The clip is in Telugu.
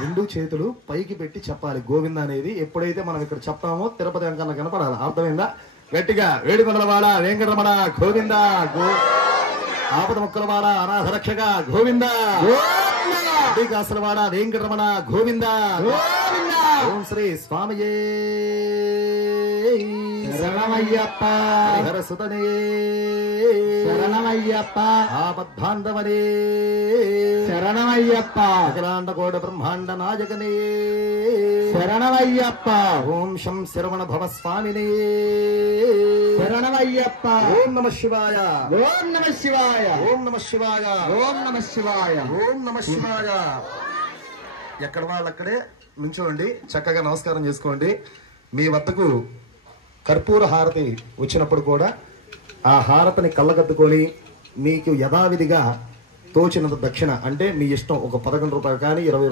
రెండు చేతులు పైకి పెట్టి చెప్పాలి గోవింద అనేది. ఎప్పుడైతే మనం ఇక్కడ చెప్తామో తిరుపతి అంకన్న కనపడాలి. అర్థమైందా? గట్టిగా వేడుకొండలవాడ వెంకటరమణ గోవింద, ఆపద మొక్కలవాడ అనాథ రక్షక గోవింద, కాసలవాడ వెంకటరమణ గోవింద. ఓం శ్రీ స్వామియే శరణమయ్యప్ప, హర సుతనే శరణమయ్యప్ప, ఆపద్బాంధవనే శరణమయ్యప్ప, అఖిలాండ కోట బ్రహ్మాండ నాయకనే శరణమయ్యప్ప, ఓం శం శరవణ భవ స్వామినే శరణమయ్యప్ప. ఓం నమ శివాయ, ఓం నమ శివాయ, ఓం నమ శివాయ, ఓం నమ శివాయ, ఓం నమ శివాయ. ఎక్కడ వాళ్ళక్కడే నుంచోండి, చక్కగా నమస్కారం చేసుకోండి. మీ వద్దకు కర్పూర హారతి వచ్చినప్పుడు కూడా ఆ హారతిని కళ్ళగద్దుకొని మీకు యథావిధిగా తోచినంత దక్షిణ, అంటే మీ ఇష్టం, ఒక 11 రూపాయలు కానీ 20